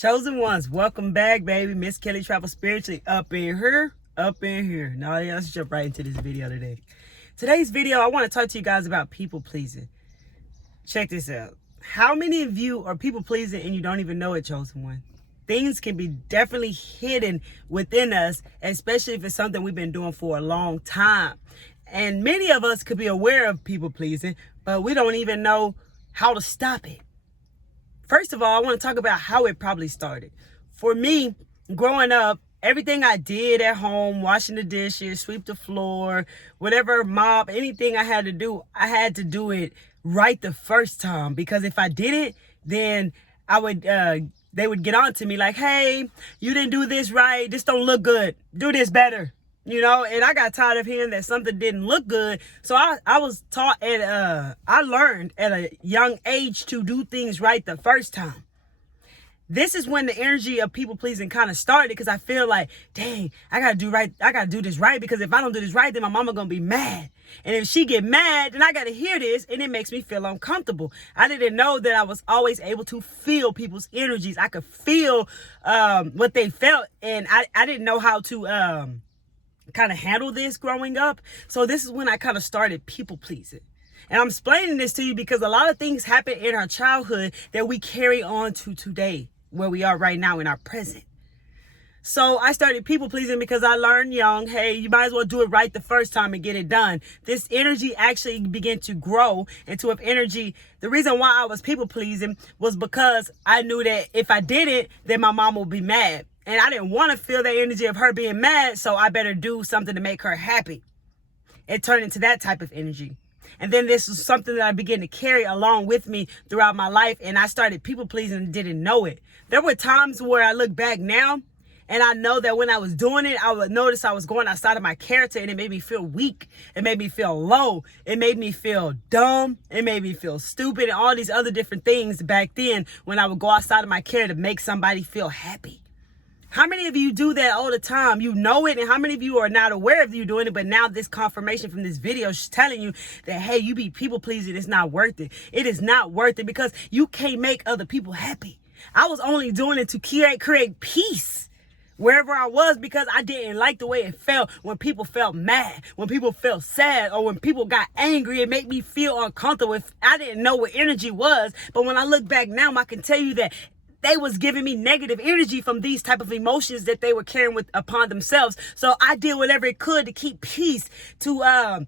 Chosen ones, welcome back, baby. Miss Kelly Travel Spiritually up in here. Now, let's jump right into this video today. Today's video, I want to talk to you guys about people pleasing. Check this out. How many of you are people pleasing and you don't even know it, chosen one? Things can be definitely hidden within us, especially if it's something we've been doing for a long time. And many of us could be aware of people pleasing, but we don't even know how to stop it. First of all, I want to talk about how it probably started. For me, growing up, everything I did at home, washing the dishes, sweep the floor, whatever mop, anything I had to do it right the first time. Because if I didn't, then they would get on to me like, hey, you didn't do this right. This don't look good. Do this better. And I got tired of hearing that something didn't look good. So I was taught I learned at a young age to do things right the first time. This is when the energy of people pleasing kind of started, because I feel like, dang, I gotta do this right, because if I don't do this right, then my mama gonna be mad. And if she get mad, then I gotta hear this, and it makes me feel uncomfortable. I didn't know that I was always able to feel people's energies. I could feel what they felt, and I didn't know how to kind of handle this growing up. So this is when I kind of started people pleasing. And I'm explaining this to you because a lot of things happen in our childhood that we carry on to today, where we are right now in our present. So I started people pleasing because I learned young, hey, you might as well do it right the first time and get it done. This energy actually began to grow into an energy. The reason why I was people pleasing was because I knew that if I did it, then my mom would be mad. And I didn't want to feel the energy of her being mad, so I better do something to make her happy. It turned into that type of energy. And then this was something that I began to carry along with me throughout my life, and I started people pleasing and didn't know it. There were times where I look back now, and I know that when I was doing it, I would notice I was going outside of my character, and it made me feel weak. It made me feel low. It made me feel dumb. It made me feel stupid, and all these other different things back then when I would go outside of my character to make somebody feel happy. How many of you do that all the time? You know it, and how many of you are not aware of you doing it, but now this confirmation from this video is telling you that, hey, you be people pleasing, it's not worth it. It is not worth it because you can't make other people happy. I was only doing it to create peace wherever I was, because I didn't like the way it felt when people felt mad, when people felt sad, or when people got angry. It made me feel uncomfortable. If I didn't know what energy was, but when I look back now, I can tell you that they was giving me negative energy from these type of emotions that they were carrying upon themselves. So I did whatever it could to keep peace, to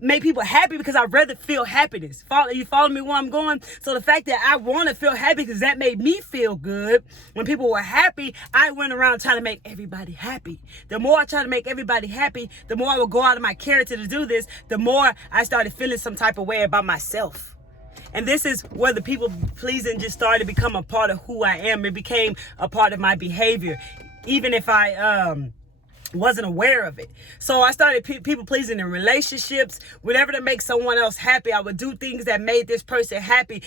make people happy, because I'd rather feel happiness. You follow me where I'm going? So the fact that I want to feel happy because that made me feel good. When people were happy, I went around trying to make everybody happy. The more I tried to make everybody happy, the more I would go out of my character to do this, the more I started feeling some type of way about myself. And this is where the people pleasing just started to become a part of who I am. It became a part of my behavior, even if I wasn't aware of it. So I started people pleasing in relationships. Whatever to make someone else happy, I would do things that made this person happy,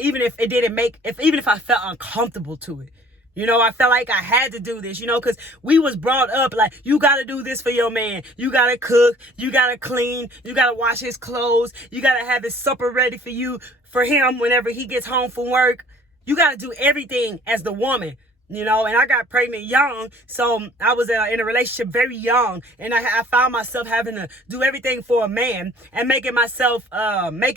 even if I felt uncomfortable to it. I felt like I had to do this, because we was brought up like, you got to do this for your man. You got to cook. You got to clean. You got to wash his clothes. You got to have his supper ready for him whenever he gets home from work. You got to do everything as the woman, and I got pregnant young. So I was in a relationship very young, and I found myself having to do everything for a man and making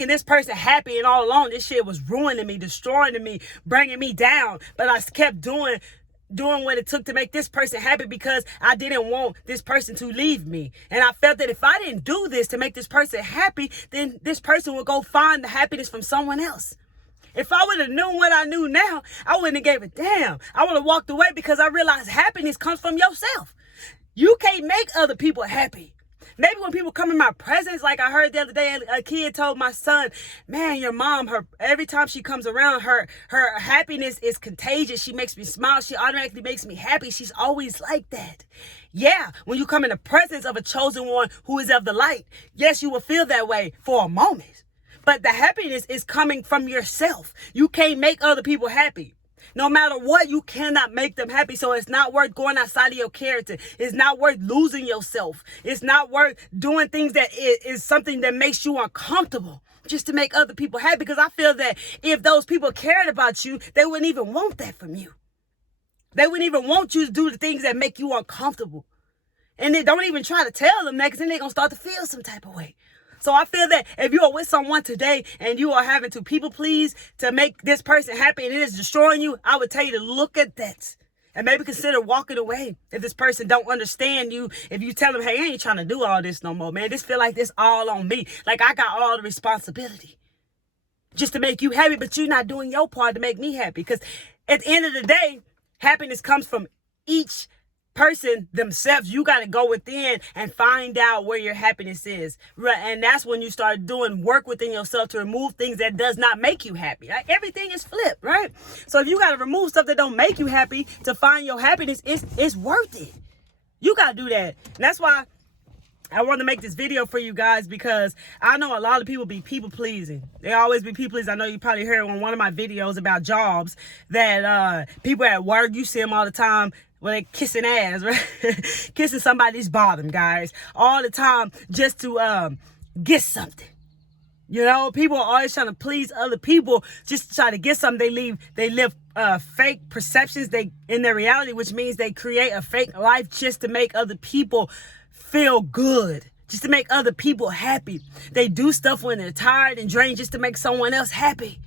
this person happy. And all along, this shit was ruining me, destroying me, bringing me down. But I kept doing what it took to make this person happy, because I didn't want this person to leave me. And I felt that if I didn't do this to make this person happy, then this person would go find the happiness from someone else. If I would have known what I knew now, I wouldn't have gave a damn. I would have walked away, because I realized happiness comes from yourself. You can't make other people happy. Maybe when people come in my presence, like I heard the other day, a kid told my son, man, your mom, every time she comes around, her happiness is contagious. She makes me smile. She automatically makes me happy. She's always like that. Yeah, when you come in the presence of a chosen one who is of the light, yes, you will feel that way for a moment. But the happiness is coming from yourself. You can't make other people happy. No matter what, you cannot make them happy. So it's not worth going outside of your character. It's not worth losing yourself. It's not worth doing things that is something that makes you uncomfortable. just to make other people happy, because I feel that if those people cared about you, they wouldn't even want that from you. They wouldn't even want you to do the things that make you uncomfortable. And they don't even try to tell them that, because then they're going to start to feel some type of way. So I feel that if you are with someone today and you are having to people please to make this person happy and it is destroying you, I would tell you to look at that and maybe consider walking away. If this person don't understand you, if you tell them, hey, I ain't trying to do all this no more, man. This feel like this all on me. Like I got all the responsibility just to make you happy, but you're not doing your part to make me happy. Because at the end of the day, happiness comes from each person themselves. You got to go within and find out where your happiness is, right? And that's when you start doing work within yourself to remove things that does not make you happy. Like everything is flipped, right? So if you got to remove stuff that don't make you happy to find your happiness, it's worth it. You got to do that. And that's why I want to make this video for you guys, because I know a lot of people be people pleasing. They always be people pleasing. I know you probably heard on one of my videos about jobs that people at work, you see them all the time, well, they kissing ass, right? Kissing somebody's bottom, guys, all the time just to get something. You know, people are always trying to please other people just to try to get something. They live fake perceptions in their reality, which means they create a fake life just to make other people feel good, just to make other people happy. They do stuff when they're tired and drained just to make someone else happy.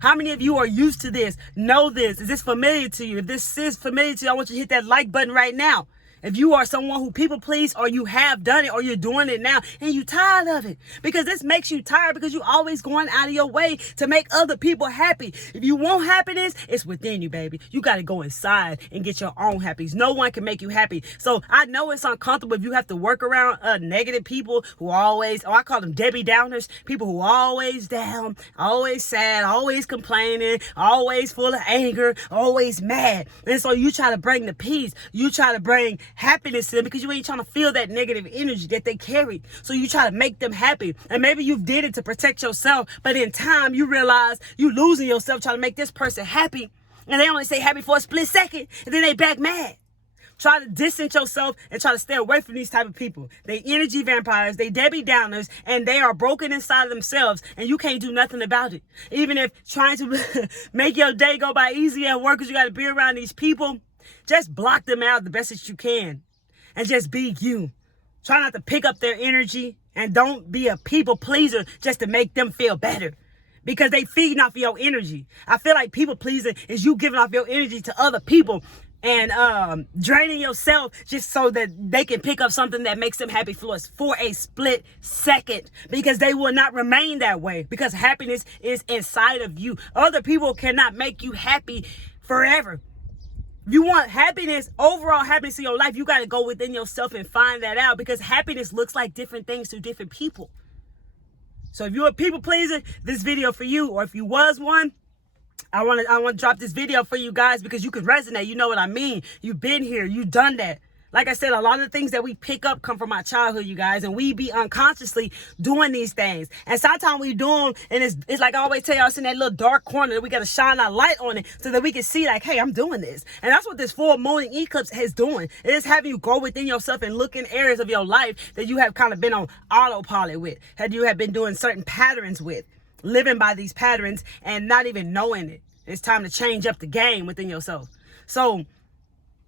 How many of you are used to this? Know this? Is this familiar to you? If this is familiar to you, I want you to hit that like button right now. If you are someone who people please, or you have done it, or you're doing it now and you're tired of it, because this makes you tired, because you're always going out of your way to make other people happy. If you want happiness, it's within you, baby. You got to go inside and get your own happiness. No one can make you happy. So I know it's uncomfortable if you have to work around negative people who always, I call them Debbie Downers, people who are always down, always sad, always complaining, always full of anger, always mad. And so you try to bring the peace. You try to bring happiness to them, because you ain't trying to feel that negative energy that they carry. So you try to make them happy. And maybe you did it to protect yourself, but in time you realize you losing yourself trying to make this person happy. And they only say happy for a split second, and then they back mad. Try to distance yourself and try to stay away from these type of people. They energy vampires, they Debbie Downers, and they are broken inside of themselves, and you can't do nothing about it. Even if trying to make your day go by easy at work because you got to be around these people, just block them out the best that you can and just be you. Try not to pick up their energy, and don't be a people pleaser just to make them feel better, because they feeding off of your energy. I feel like people pleasing is you giving off your energy to other people and draining yourself just so that they can pick up something that makes them happy for a split second, because they will not remain that way, because happiness is inside of you. Other people cannot make you happy forever. If you want happiness, overall happiness in your life, you got to go within yourself and find that out, because happiness looks like different things to different people. So if you're a people pleaser, this video for you. Or if you was one, I want to drop this video for you guys, because you can resonate. You know what I mean? You've been here. You've done that. Like I said, a lot of the things that we pick up come from our childhood, you guys, and we be unconsciously doing these things. And sometimes we do them, and it's like I always tell y'all, it's in that little dark corner that we got to shine our light on it so that we can see, like, hey, I'm doing this. And that's what this full moon eclipse is doing. It is having you go within yourself and look in areas of your life that you have kind of been on autopilot with, that you have been doing certain patterns with, living by these patterns and not even knowing it. It's time to change up the game within yourself. So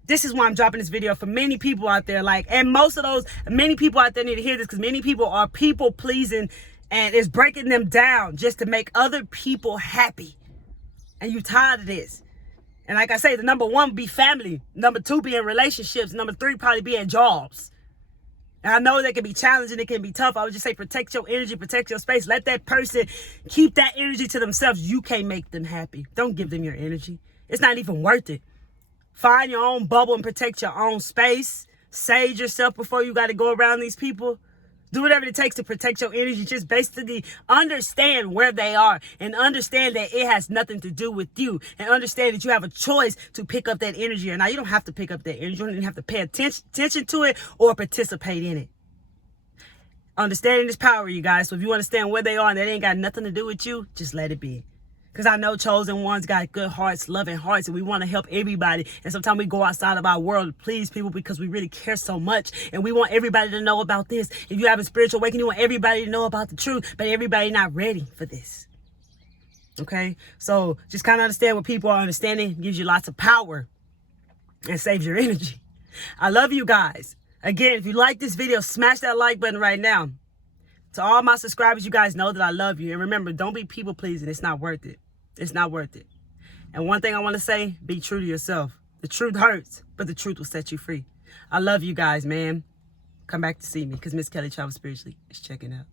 this is why I'm dropping this video for many people out there. And most of those, many people out there need to hear this, because many people are people pleasing, and it's breaking them down just to make other people happy. And you tired of this. And like I say, the number one be family. Number two be in relationships. Number three probably be in jobs. And I know that can be challenging. It can be tough. I would just say protect your energy, protect your space. Let that person keep that energy to themselves. You can't make them happy. Don't give them your energy. It's not even worth it. Find your own bubble and protect your own space. Sage yourself before you got to go around these people. Do whatever it takes to protect your energy. Just basically understand where they are, and understand that it has nothing to do with you, and understand that you have a choice to pick up that energy or not. You don't have to pick up that energy. You don't even have to pay attention to it or participate in it. Understanding is power, you guys. So if you understand where they are and that ain't got nothing to do with you, just let it be. Because I know chosen ones got good hearts, loving hearts, and we want to help everybody. And sometimes we go outside of our world to please people because we really care so much. And we want everybody to know about this. If you have a spiritual awakening, you want everybody to know about the truth. But everybody not ready for this. Okay? So just kind of understand what people are understanding. Gives you lots of power and saves your energy. I love you guys. Again, if you like this video, smash that like button right now. To all my subscribers, you guys know that I love you. And remember, don't be people pleasing. It's not worth it. It's not worth it. And one thing I want to say, be true to yourself. The truth hurts, but the truth will set you free. I love you guys, man. Come back to see me because Miss Kelly Travels Spiritually is checking out.